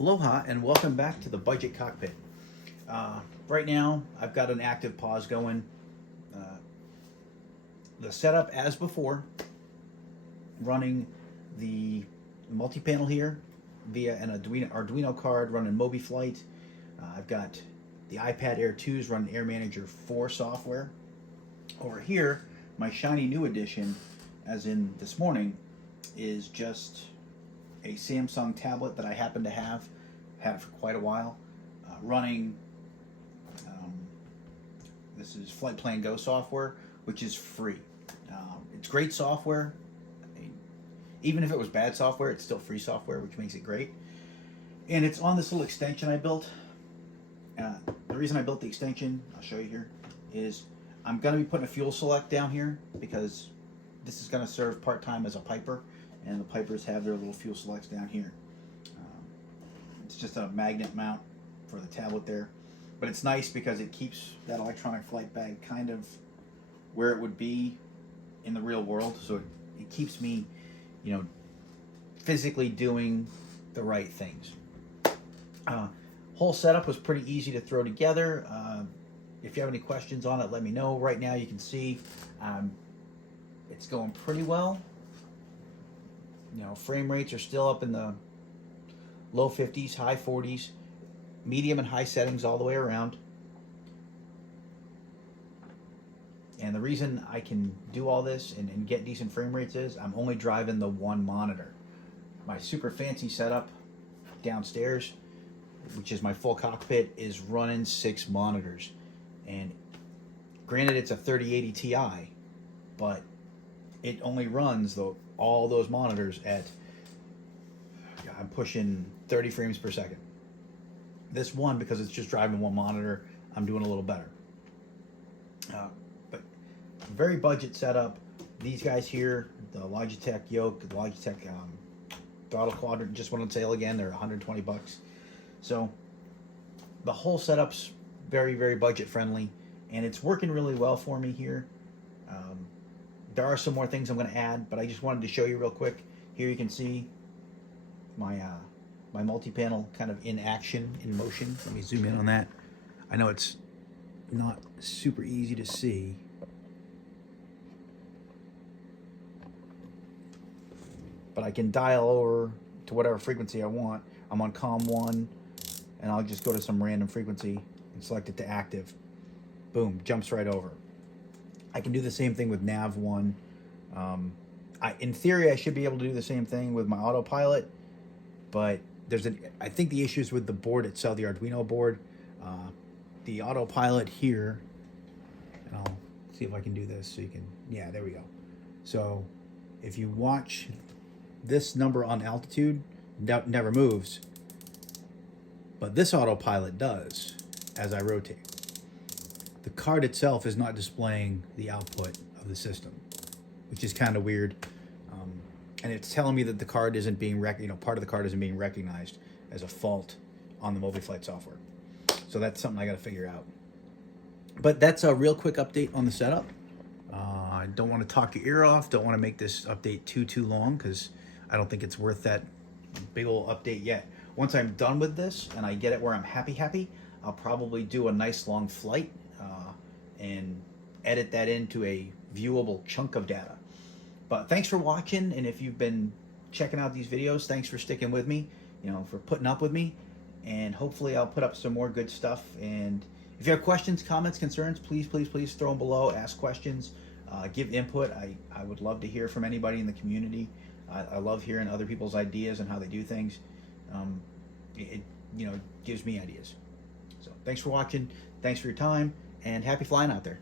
Aloha and welcome back to the Budget Cockpit. Right now I've got an active pause going. The setup as before, running the multi-panel here via an Arduino card running MobiFlight. I've got the iPad Air 2s running Air Manager 4 software. Over here, my shiny new edition, as in this morning, is just a Samsung tablet that I happen to have. Had it for quite a while. Running, this is Flight Plan Go software, which is free. It's great software. Even if it was bad software, it's still free software, which makes it great. And it's on this little extension I built. The reason I built the extension, I'll show you here, is I'm going to be putting a fuel select down here because this is going to serve part-time as a piper, and the pipers have their little fuel selects down here. It's just a magnet mount for the tablet there, but it's nice because it keeps that electronic flight bag kind of where it would be in the real world, so it keeps me, physically doing the right things. Whole setup was pretty easy to throw together. If you have any questions on it, let me know. Right now you can see it's going pretty well. Frame rates are still up in the low 50s, high 40s, medium and high settings all the way around. And the reason I can do all this and get decent frame rates is I'm only driving the one monitor. My super fancy setup downstairs, which is my full cockpit, is running 6 monitors. And granted, it's a 3080 Ti, but it only runs all those monitors at, I'm pushing 30 frames per second. This one, because it's just driving one monitor, I'm doing a little better. But very budget setup. These guys here, the Logitech yoke, the Logitech throttle quadrant, just went on sale again. They're 120 bucks. So the whole setup's very, very budget friendly, and it's working really well for me here. There are some more things I'm going to add, but I just wanted to show you real quick. Here you can see my my multi-panel kind of in action, in motion. Let me zoom in on that. I know it's not super easy to see. But I can dial over to whatever frequency I want. I'm on COM 1, and I'll just go to some random frequency and select it to active. Boom, jumps right over. I can do the same thing with nav 1. In theory, I should be able to do the same thing with my autopilot, but I think the issue is with the board itself, the Arduino board. The autopilot here, and I'll see if I can do this so you can, yeah, there we go. So if you watch this number on altitude, never moves, but this autopilot does as I rotate. The card itself is not displaying the output of the system, which is kind of weird. And it's telling me that the card isn't being part of the card isn't being recognized as a fault on the MobiFlight software. So that's something I got to figure out. But that's a real quick update on the setup. I don't want to talk your ear off. Don't want to make this update too long because I don't think it's worth that big old update yet. Once I'm done with this and I get it where I'm happy, I'll probably do a nice long flight and edit that into a viewable chunk of data. But thanks for watching, and if you've been checking out these videos, thanks for sticking with me, for putting up with me, and hopefully I'll put up some more good stuff. And if you have questions, comments, concerns, please throw them below. Ask questions, give input. I would love to hear from anybody in the community. I love hearing other people's ideas and how they do things. It gives me ideas. So thanks for watching, thanks for your time, and happy flying out there.